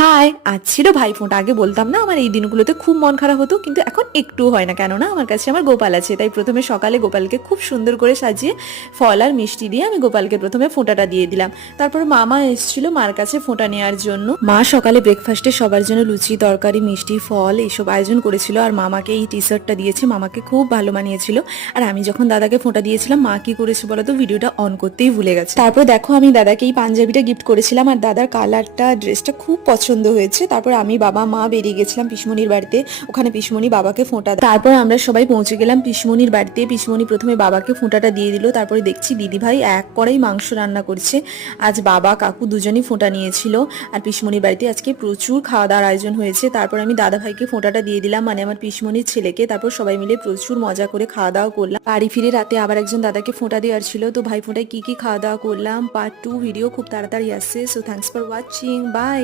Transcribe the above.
High, আজ ছিল ভাইফোঁটা। আগে বলতাম না আমার এই দিনগুলোতে খুব মন খারাপ হতো, কিন্তু এখন একটুও হয় না। কেননা আমার কাছে আমার গোপাল আছে। তাই প্রথমে সকালে গোপালকে খুব সুন্দর করে সাজিয়ে ফল আর মিষ্টি দিয়ে আমি গোপালকে প্রথমে ফোঁটাটা দিয়ে দিলাম। তারপর মামা এসেছিল মার কাছে ফোঁটা নেওয়ার জন্য। মা সকালে ব্রেকফাস্টে সবার জন্য লুচি, তরকারি, মিষ্টি, ফল এইসব আয়োজন করেছিল। আর মামাকে এই টি শার্টটা দিয়েছে, মামাকে খুব ভালো মানিয়েছিল। আর আমি যখন দাদাকে ফোঁটা দিয়েছিলাম, মা কি করেছে বলতো, ভিডিওটা অন করতেই ভুলে গেছে। তারপর দেখো আমি দাদাকে এই পাঞ্জাবিটা গিফট করেছিলাম, আর দাদার কালারটা ড্রেসটা খুব পছন্দ হয়েছে। তারপর আমি, বাবা, মা বেরিয়ে গেছিলাম পিসমনির বাড়িতে। ওখানে পিসমনি বাবাকে ফোঁটা দেয়। তারপর আমরা সবাই পৌঁছে গেলাম পিসমনির বাড়িতে। পিসমনি প্রথমে বাবাকে ফোঁটাটা দিয়ে দিল। তারপরে দেখছি দিদিভাই এক কড়াই মাংস রান্না করছে। আজ বাবা কাকু দুজনই ফোঁটা নিয়েছিল। আর পিসমনির বাড়িতে আজকে প্রচুর খাওয়া দাওয়ার আয়োজন হয়েছে। তারপর আমি দাদা ভাইকে ফোঁটাটা দিয়ে দিলাম, মানে আমার পিসমনির ছেলেকে। তারপর সবাই মিলে প্রচুর মজা করে খাওয়া দাওয়া করলাম। বাড়ি ফিরে রাতে আবার একজন দাদাকে ফোঁটা দেওয়ার ছিল। তো ভাই ফোঁটায় কি কি খাওয়া দাওয়া করলাম, পার্ট 2 ভিডিও খুব তাড়াতাড়ি আসছে। So thanks for watching, by.